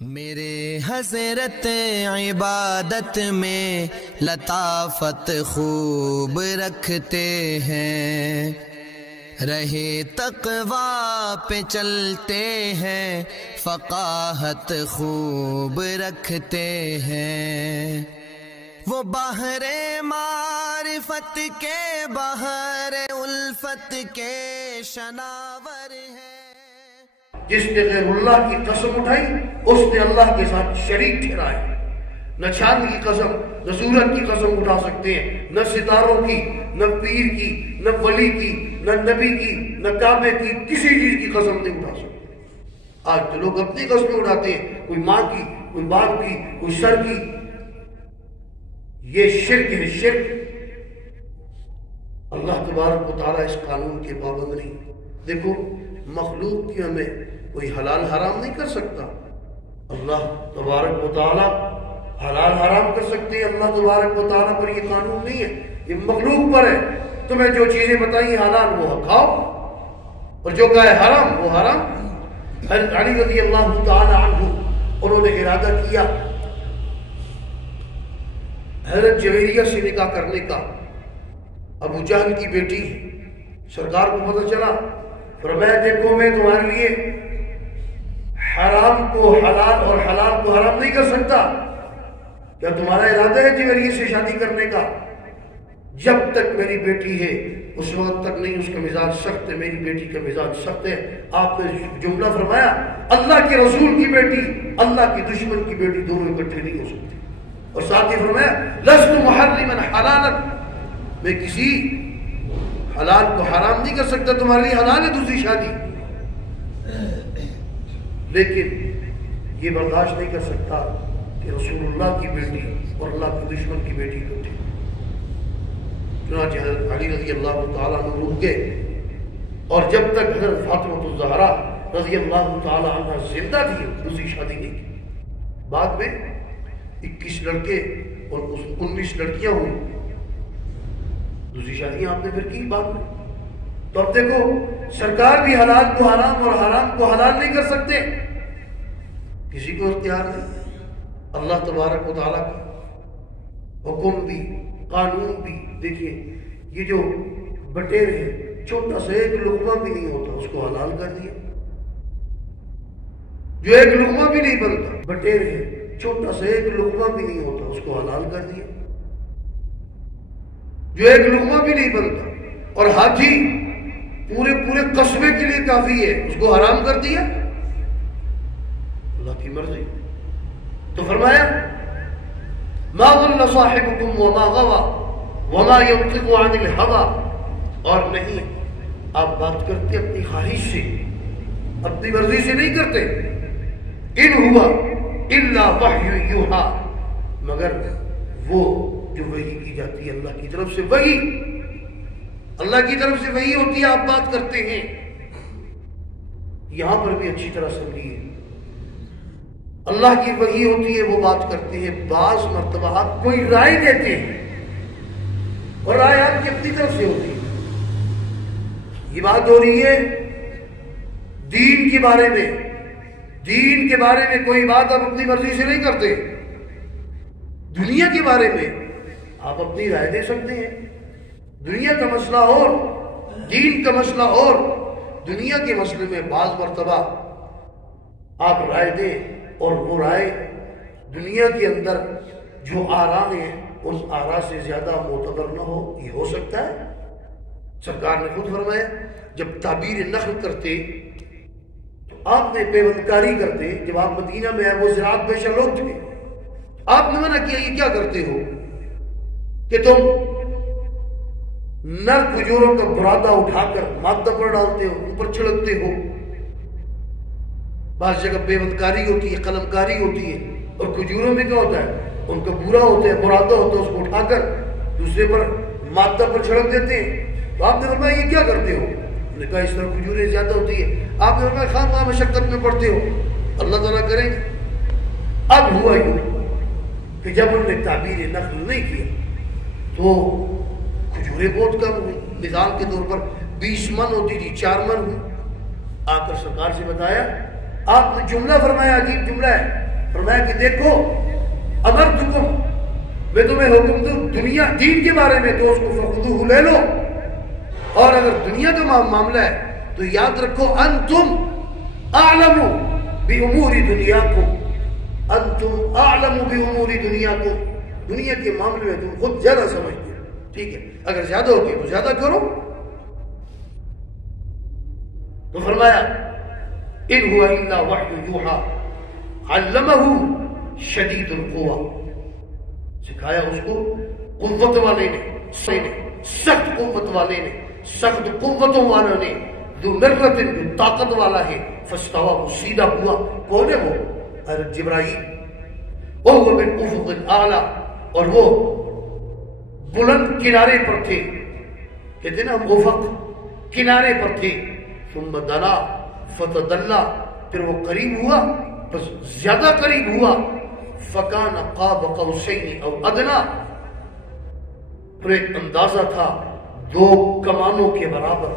میرے حضرت عبادت میں لطافت خوب رکھتے ہیں، رہے تقویٰ پہ چلتے ہیں، فقاہت خوب رکھتے ہیں۔ وہ بحر معرفت کے بحر الفت کے شناور ہیں۔ جس نے غیر اللہ کی قسم اٹھائی اس نے اللہ کے ساتھ شریک ٹھہرایا۔ نہ چاند کی قسم نہ سورج کی قسم اٹھا سکتے ہیں، نہ ستاروں کی، نہ پیر کی، نہ ولی کی، نہ نبی کی، نہ کعبے کی، کسی چیز کی قسم نہیں اٹھا سکتے۔ آج تو لوگ اپنی قسمیں اٹھاتے ہیں، کوئی ماں کی، کوئی باپ کی، کوئی سر کی۔ یہ شرک ہے، شرک۔ اللہ تبارک و تعالیٰ اس قانون کے پابند نہیں۔ دیکھو مخلوق کی ہمیں کوئی حلال حرام نہیں کر سکتا، اللہ تبارک و تعالیٰ حلال حرام کر سکتے ہیں۔ اللہ تبارک و تعالیٰ پر یہ قانون نہیں ہے، یہ مخلوق پر ہے۔ تمہیں جو چیزیں بتائیں حلال وہ کھاؤ، اور جو کہا ہے حرام وہ حرام۔ حضرت علی رضی اللہ تعالی عنہ انہوں نے ارادہ کیا حضرت جویریہ سے نکاح کرنے کا۔ ابو جہل کی بیٹی سرکار کو پتہ چلا، فرمایا دیکھو میں تمہارے لیے حرام کو حلال اور حلال کو حرام نہیں کر سکتا، کیا تمہارا ارادہ ہے جویریہ سے شادی کرنے کا؟ جب تک میری بیٹی ہے اس وقت تک نہیں، اس کا مزاج سخت ہے، میری بیٹی کا مزاج سخت ہے۔ آپ نے جملہ فرمایا اللہ کے رسول کی بیٹی اللہ کی دشمن کی بیٹی دونوں اکٹھے نہیں ہو سکتے، اور ساتھ ہی فرمایا لست محرما حلالا، میں کسی حلال کو حرام نہیں کر سکتا، تمہارے لیے حلال ہے دوسری شادی، لیکن یہ برداشت نہیں کر سکتا کہ رسول اللہ کی بیٹی اور اللہ کے دشمن کی بیٹی اکٹھے۔ چنانچہ حضرت علی رضی اللہ تعالیٰ عنہ رک گئے، اور جب تک حضرت فاطمہ الزہرا رضی اللہ تعالیٰ عنہ زندہ تھی دوسری شادی نہیں کی۔ بعد میں 21 لڑکے اور 19 لڑکیاں ہوئی، دوسری شادیاں آپ نے پھر کی بعد میں۔ تو اب دیکھو سرکار بھی حلال کو حرام اور حرام کو حلال نہیں کر سکتے، کسی کو اختیار نہیں۔ اللہ تبارک و تعالیٰ کا حکم بھی قانون بھی دیکھیے، یہ جو بٹیرے ہیں چھوٹا سا ایک لقمہ بھی نہیں ہوتا اس کو حلال کر دیا، جو ایک لقمہ بھی نہیں بنتا، بٹیرے ہیں چھوٹا سا ایک لقمہ بھی نہیں ہوتا اس کو حلال کر دیا، جو ایک لقمہ بھی نہیں بنتا، اور ہاتھی پورے قصبے کے لیے کافی ہے اس کو حرام کر دیا، اللہ کی مرضی۔ تو فرمایا ما ضل صاحبكم وما غوى وما ينطق عن الهوى، اور نہیں آپ بات کرتے اپنی خواہش سے، اپنی مرضی سے نہیں کرتے، ان ہوا الا وحی یوحى، مگر وہ جو وحی کی جاتی ہے اللہ کی طرف سے، وحی اللہ کی طرف سے وحی ہوتی ہے، آپ بات کرتے ہیں۔ یہاں پر بھی اچھی طرح سمجھیے، اللہ کی وحی ہوتی ہے وہ بات کرتے ہیں۔ بعض مرتبہ آپ کوئی رائے دیتے ہیں اور رائے آپ کی اپنی طرف سے ہوتی ہے۔ یہ بات ہو رہی ہے دین کے بارے میں، دین کے بارے میں کوئی بات آپ اپنی مرضی سے نہیں کرتے، دنیا کے بارے میں آپ اپنی رائے دے سکتے ہیں۔ دنیا کا مسئلہ اور دین کا مسئلہ اور، دنیا کے مسئلے میں بعض مرتبہ آپ رائے دیں اور وہ رائے دنیا کے اندر جو آراء ہیں اس آراء سے زیادہ معتبر نہ ہو، یہ ہو سکتا ہے۔ سرکار نے خود فرمایا جب تعبیر نخل کرتے تو آپ نے پیوندکاری کرتے، جب آپ مدینہ میں آئے وہ زراعت پیشہ لوگ تھے، آپ نے منع کیا یہ کیا کرتے ہو کہ تم نر کھجوروں کا برادہ اٹھا کر مادہ پر ڈالتے ہو، اوپر چھڑکتے ہو۔ بعض جگہ پیوندکاری ہوتی ہے، قلم کاری ہوتی ہے، اور کھجوروں میں کیا ہوتا ہے ان کا بورا ہوتا ہے، برادہ ہوتا ہے، اس کو اٹھا کر دوسرے پر مادہ پر چھڑک دیتے ہیں۔ تو آپ نے فرمایا یہ کیا کرتے ہو؟ انہوں نے کہا اس طرح کھجوریں زیادہ ہوتی ہے۔ آپ نے فرمایا خواہ خواہ مشقت میں پڑتے ہو، اللہ تعالیٰ کریں گے۔ اب ہوا یوں کہ جب انہوں نے تعبیر نخل نہیں کیا تو کھجوریں بہت کم ہوئی، مثال کے طور پر 20 من ہوتی تھی 4 من ہوئی۔ آ کر سرکار سے بتایا، آپ نے جملہ فرمایا، عجیب جملہ ہے، فرمایا کہ دیکھو امرتکم، میں تمہیں حکم دوں دنیا دین کے بارے میں تو اس کو فخذوہ لے لو، اور اگر دنیا کا معاملہ ہے تو یاد رکھو انتم اعلم بامور دنیاکم، انتم اعلم بامور دنیاکم، دنیا کے معاملے میں تم خود زیادہ سمجھتے ہو، ٹھیک ہے، اگر زیادہ ہوتی تو زیادہ کرو۔ تو فرمایا ان ہوا الا وحی یوحی علمہ شدید القوہ، سکھایا اس کو قوت والے نے، سخت قوت والے نے، سخت قوتوں والوں نے، ذو مرۃ، جو طاقت والا ہے، فاستویٰ، وہ سیدھا ہوا۔ کون ہے وہ؟ حضرت جبرائیل۔ وہو بالافق الاعلی، اور وہ بلند کنارے پر تھے، کہتے ہیں نا افق، کنارے پر تھے۔ ثم دنا فتدلی، پھر وہ قریب ہوا، بس زیادہ قریب ہوا۔ فکان قاب قوسین او ادنی، پھر ایک اندازہ تھا 2 کمانوں کے برابر۔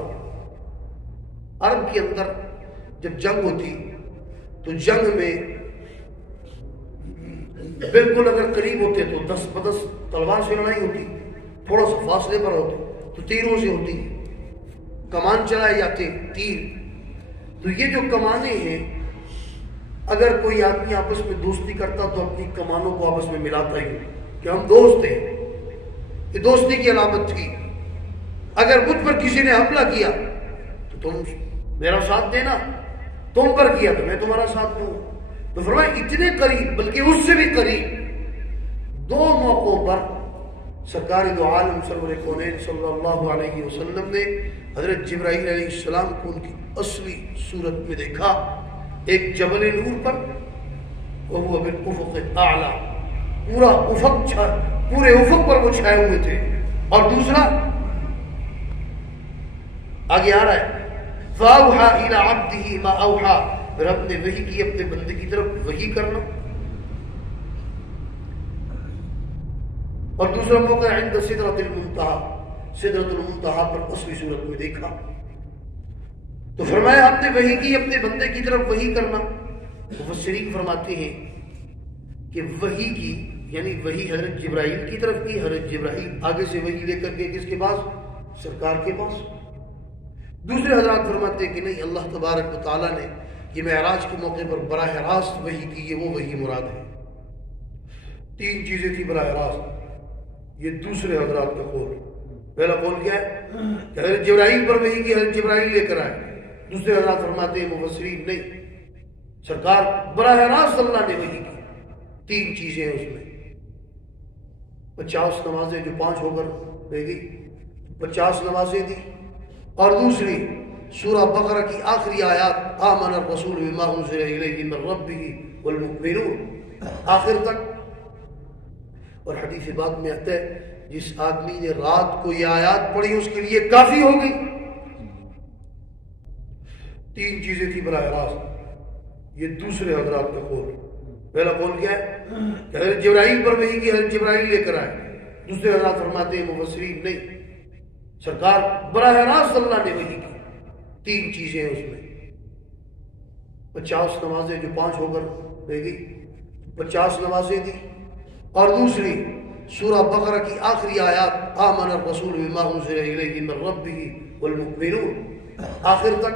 عرب کے اندر جب جنگ ہوتی تو جنگ میں بالکل اگر قریب ہوتے تو 10 بدس تلوار سے لڑائی ہوتی، تھوڑا سا فاصلے پر ہوتے تو تیروں سے ہوتی، کمان چلائے جاتے تیر۔ تو یہ جو کمانیں ہیں، اگر کوئی آدمی آپس میں دوستی کرتا تو اپنی کمانوں کو آپس میں ملاتا ہی کہ ہم دوست ہیں، یہ دوستی کی علامت تھی۔ اگر مجھ پر کسی نے حملہ کیا تو تم میرا ساتھ دینا، تم پر کیا تو میں تمہارا ساتھ دوں۔ تو فرمایا اتنے قریب، بلکہ اس سے بھی قریب 2 موقعوں پر سرکار دو عالم سرور کونین صلی اللہ علیہ وسلم نے حضرت جبرائیل علیہ السلام کو ان کی اصلی صورت میں دیکھا، ایک جبل نور پر، وہو بالافق الاعلی، پورا افق پورے افق پر وہ چھائے ہوئے تھے، اور دوسرا آگے آ رہا ہے فاوحا الی عبدہ ما اوحا، رب نے وحی کی اپنے بندے کی طرف وحی کرنا۔ اور دوسرا موقع عند سدرۃ المنتہی، سدرۃ المنتہی پر اصلی صورت میں دیکھا۔ تو فرمایا آپ نے وحی کی اپنے بندے کی طرف وحی کرنا۔ مفسرین فرماتے ہیں کہ وحی کی یعنی وحی حضرت جبرائیل کی طرف کی، حضرت جبرائیل آگے سے وحی لے کر کے کس کے پاس؟ سرکار کے پاس۔ دوسرے حضرات فرماتے ہیں کہ نہیں، اللہ تبارک و تعالیٰ نے یہ معراج کے موقع پر براہ راست وحی کی، یہ وہ وحی مراد ہے۔ 3 چیزیں تھی براہ راست، یہ دوسرے حضرات کا قول۔ پہلا قول کیا ہے کہ حضرت جبرائیل پر وحی کی، حضرت جبرائیل لے کر آئے۔ دوسرے حضرات فرماتے ہیں مفسرین نہیں، سرکار براہ راست اللہ نے وحی کی۔ 3 چیزیں ہیں اس میں، 50 نمازیں جو 5 ہو کر رہ گئی، 50 نمازیں دی، اور دوسری سورہ بقرہ کی آخری آیات آمن الرسول بما انزل الیہ من ربہ والمؤمنون، آخر تک۔ اور حدیث بعد میں آتا ہے جس آدمی نے رات کو یہ آیات پڑھی اس کے لیے کافی ہو گئی۔ 3 چیزیں تھی براہ راست، یہ دوسرے حضرات کا قول۔ پہلا قول کیا ہے کہ حضرت جبرائیل پر وحی کی، حضرت جبرائیل لے کر آئے۔ دوسرے حضرات فرماتے ہیں مفسرین نہیں، سرکار براہ راست اللہ نے وحی کی۔ 3 چیزیں ہیں اس میں، 50 نمازیں جو 5 ہو کر رہ گئی، 50 نمازیں دی، اور دوسری سورہ بقرہ کی آخری آیات آمن الرسول بما انزل الیہ من ربہ والمؤمنون، آخر تک۔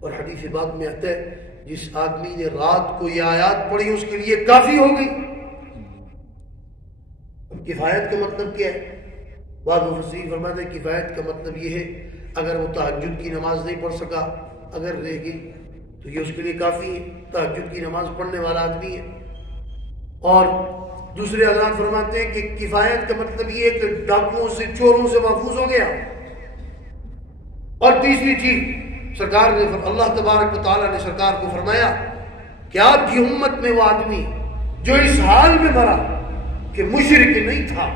اور حدیث بعد میں آتا ہے جس آدمی نے رات کو یہ آیات پڑھی اس کے لیے کافی ہو گئی۔ اب کفایت کا مطلب کیا ہے؟ بعض مفسرین فرماتے ہیں کفایت کا مطلب یہ ہے اگر وہ تہجد کی نماز نہیں پڑھ سکا، اگر رہ گئی تو یہ اس کے لیے کافی ہے، تہجد کی نماز پڑھنے والا آدمی ہے۔ اور دوسرے حضرات فرماتے ہیں کہ کفایت کا مطلب یہ ہے کہ ڈاکوؤں سے، چوروں سے محفوظ ہو گیا۔ اور تیسری چیز سرکار نے، اللہ تبارک و تعالیٰ نے سرکار کو فرمایا کہ آپ کی امت میں وہ آدمی جو اس حال میں مرا کہ مشرک نہیں تھا،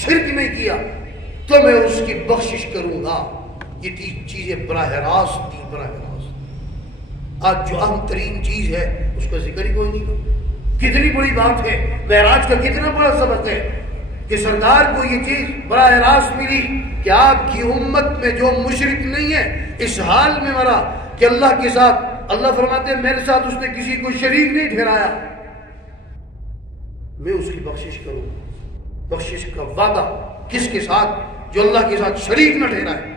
شرک نہیں کیا، تو میں اس کی بخشش کروں گا۔ یہ 3 چیزیں براہ راست تھی، براہ راست۔ آج جو اہم ترین چیز ہے اس کا ذکر ہی کوئی نہیں کرتا۔ کتنی بڑی بات ہے، معراج کا کتنا بڑا سبق ہے کہ سرکار کو یہ چیز براہ راست ملی کہ آپ کی امت میں جو مشرک نہیں ہے، اس حال میں مرا کہ اللہ کے ساتھ اللہ فرماتے ہیں میرے ساتھ اس نے کسی کو شریک نہیں ٹھہرایا، میں اس کی بخشش کروں۔ بخشش کا وعدہ کس کے ساتھ؟ جو اللہ کے ساتھ شریک نہ ٹھہرائے۔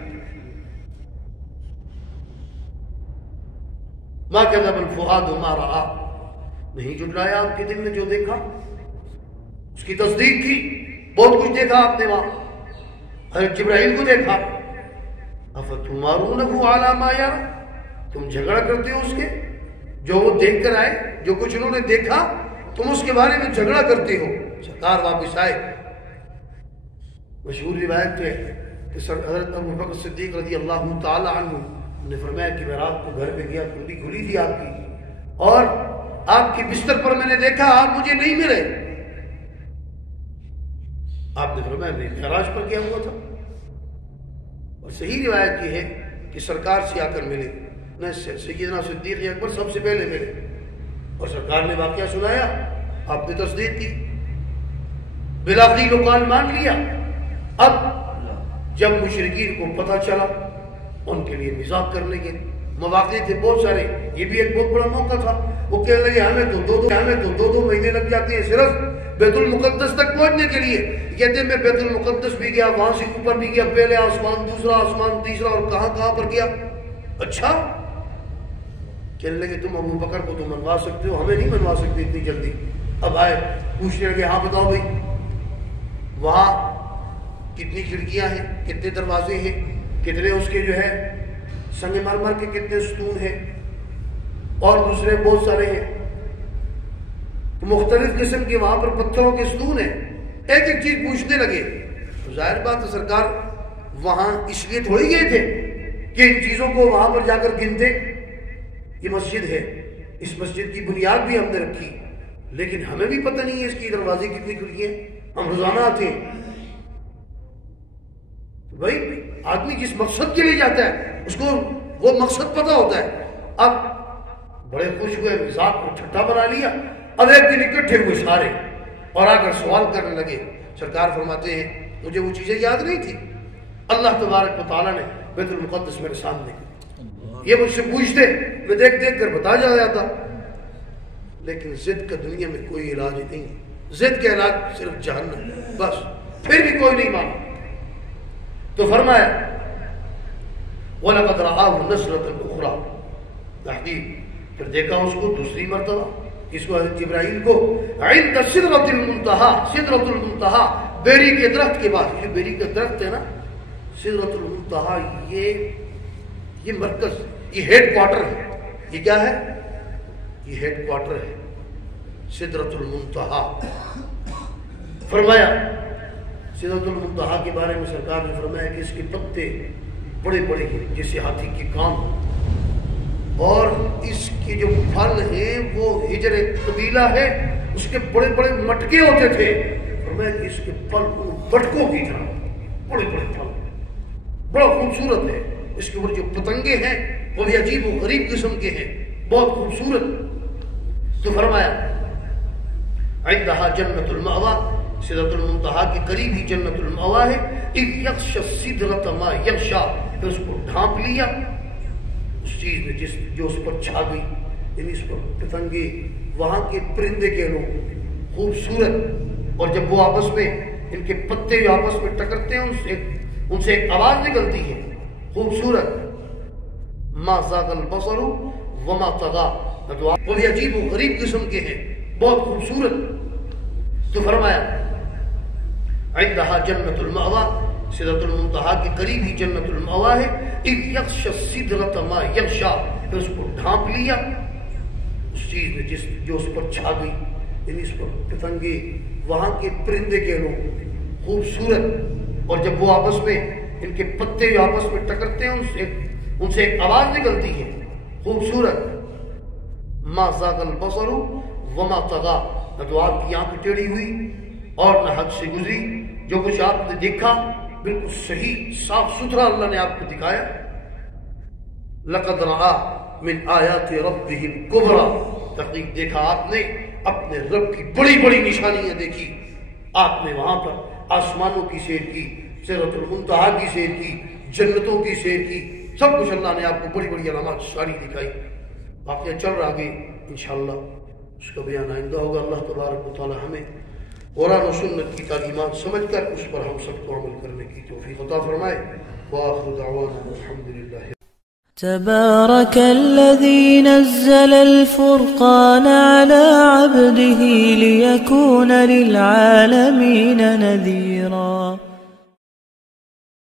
ما کذب الفؤاد ما رأى، نہیں جھٹلایا آپ کے دل نے جو دیکھا، اس کی تصدیق کی۔ بہت کچھ دیکھا آپ نے وہاں، حضرت جبرائیل کو دیکھا۔ افتمارونہ علی ما یرى، تم جھگڑا کرتے ہو اس کے جو وہ دیکھ کر آئے، جو کچھ انہوں نے دیکھا تم اس کے بارے میں جھگڑا کرتے ہو۔ سرکار واپس آئے، مشہور روایت ہے کہ حضرت ابو بکر صدیق رضی اللہ تعالی عنہ نے فرمایا کہ میں رات کو گھر پہ گیا، کنڈی کھلی تھی آپ کی، اور آپ کے بستر پر میں نے دیکھا آپ مجھے نہیں ملے۔ آپ نے فرمایا میں معراج پر گیا ہوا تھا، اور صحیح روایت یہ ہے کہ سرکار سے آ کر ملے، نہ سیدنا صدیق اکبر سب سے پہلے ملے، اور سرکار نے واقعہ سنایا، آپ نے تصدیق کی، بلا قیل و قال مان لیا۔ اب جب مشرکین کو پتہ چلا، ان کے لیے مذاق کرنے کے مواقع تھے بہت سارے، یہ بھی ایک بہت بڑا موقع تھا۔ وہ کہنے لگے ہمیں تو دو مہینے لگ جاتے ہیں صرف بیت المقدس تک پہنچنے کے لیے۔ کہتے ہیں میں بیت المقدس بھی گیا، وہاں سے اوپر بھی گیا، پہلے آسمان، دوسرا آسمان، تیسرا، اور کہاں پر گیا۔ اچھا، کہنے لگے تم ابو بکر کو تو منوا سکتے ہو، ہمیں نہیں منوا سکتے اتنی جلدی۔ اب آئے پوچھنے لگے ہاں بتاؤ بھائی وہاں کتنی کھڑکیاں ہیں، کتنے دروازے ہیں، کتنے اس کے جو ہے سنگ مرمر کے کتنے ستون ہیں، اور دوسرے بہت سارے ہیں، مختلف قسم کے وہاں پر پتھروں کے ستون ہیں۔ ایک ایک چیز پوچھنے لگے۔ ظاہر بات ہے سرکار وہاں اس لیے تھوڑی گئے تھے کہ ان چیزوں کو وہاں پر جا کر گنتے۔ یہ مسجد ہے، اس مسجد کی بنیاد بھی ہم نے رکھی، لیکن ہمیں بھی پتہ نہیں ہے اس کی دروازے کتنی کھلی ہیں، ہم روزانہ آتے ہیں۔ بھائی آدمی جس مقصد کے لیے جاتا ہے اس کو وہ مقصد پتہ ہوتا ہے۔ اب بڑے خوش ہوئے، مذاق کو ٹھٹا بنا لیا۔ اب ایک دن اکٹھے ہوئے سارے اور آ کر سوال کرنے لگے۔ سرکار فرماتے ہیں مجھے وہ چیزیں یاد نہیں تھی، اللہ تبارک و تعالیٰ نے بیت المقدس میرے سامنے، یہ مجھ سے پوچھتے میں دیکھ کر بتا جاتا، لیکن ضد کا دنیا میں کوئی علاج نہیں ہے، ضد کا علاج صرف جہنم، بس پھر بھی کوئی نہیں مانا۔ تو فرمایا وَلَقَدْ رَآهُ نَزْلَةً أُخْرَى، تحقیق پھر دیکھا اس کو دوسری مرتبہ، اس کو حضرت جبرائیل کو عند سدرۃ المنتہا، سدرۃ المنتہا بیری کے درخت کے بعد، یہ بیری کا درخت ہے نا، سدرۃ المنتہا یہ مرکز، یہ ہیڈ کوارٹر ہے۔ یہ کیا ہے؟ یہ ہیڈ کوارٹر ہے سدرۃ المنتہا۔ فرمایا سدرۃ المنتہا کے بارے میں سرکار نے فرمایا کہ اس کے پتے بڑے بڑے ہیں جیسے ہاتھی کے کان، اور اس کے جو پھل ہیں وہ ہجر قبیلہ ہے، اس کے بڑے بڑے مٹکے ہوتے تھے۔ فرمایا کہ اس کے پھل ان بٹکوں کی طرح بڑے بڑے پھل، بڑا خوبصورت ہے۔ اس کے اوپر جو پتنگے ہیں وہ بھی عجیب و غریب قسم کے ہیں، بہت خوبصورت۔ تو فرمایا عندہا جنت المأویٰ، سدرۃ المنتہا کے قریب ہی جنت المأویٰ ہے۔ اذ یغشی السدرۃ ما یغشی، پھر اس کو ڈھانپ لیا اس چیز میں جو اس پر چھا گئی، یعنی اس پر پتنگے، وہاں کے پرندے کے لوگ خوبصورت، اور جب وہ آپس میں ان کے پتے جو آپس میں ٹکرتے ہیں ان سے ایک آواز نکلتی ہے خوبصورت، ما زاغ البصر وما طغى، وہ بھی عجیب و غریب قسم کے ہیں، بہت خوبصورت۔ تو فرمایا عندہا جنت المأویٰ، سدرۃ المنتہا کے قریب ہی جنت المأویٰ ہے۔ اذ یغشی السدرۃ ما یغشی، پھر اس کو ڈھانپ لیا اس چیز میں جو اس پر چھا گئی، یعنی اس پر پتنگے، وہاں کے پرندے کے لوگ خوبصورت، اور جب وہ آپس میں ان کے پتے جو آپس میں ٹکرتے ہیں ان سے ایک آواز نکلتی ہے خوبصورت، ما زاغ البصر وما طغى، نہ تو آپ کی آنکھ ٹیڑھی ہوئی اور نہ حد سے گزری، جو کچھ آپ نے دیکھا بالکل صحیح صاف ستھرا اللہ نے آپ کو دکھایا۔ لقد رأى من آیات ربه الكبرى، تحقیق دیکھا آپ نے اپنے رب کی بڑی بڑی نشانیاں دیکھی۔ آپ نے وہاں پر آسمانوں کی سیر کی، سدرۃ المنتہا کی سیر کی، جنتوں کی سیر کی، سب کچھ اللہ نے آپ کو بڑی بڑی علامات ساری دکھائی۔ واقعہ چل رہا آگے انشاءاللہ اس کا بیان آئندہ ہوگا. اللہ تبارک و تعالی ہمیں قرآن و سنت کی تعلیمات سمجھ کر اس پر ہم سب کو عمل کرنے کی توفیق عطا فرمائے. وآخر دعوانا الحمد للہ. تبارك الذي نزل الفرقان على عبده ليكون للعالمين نذيرا.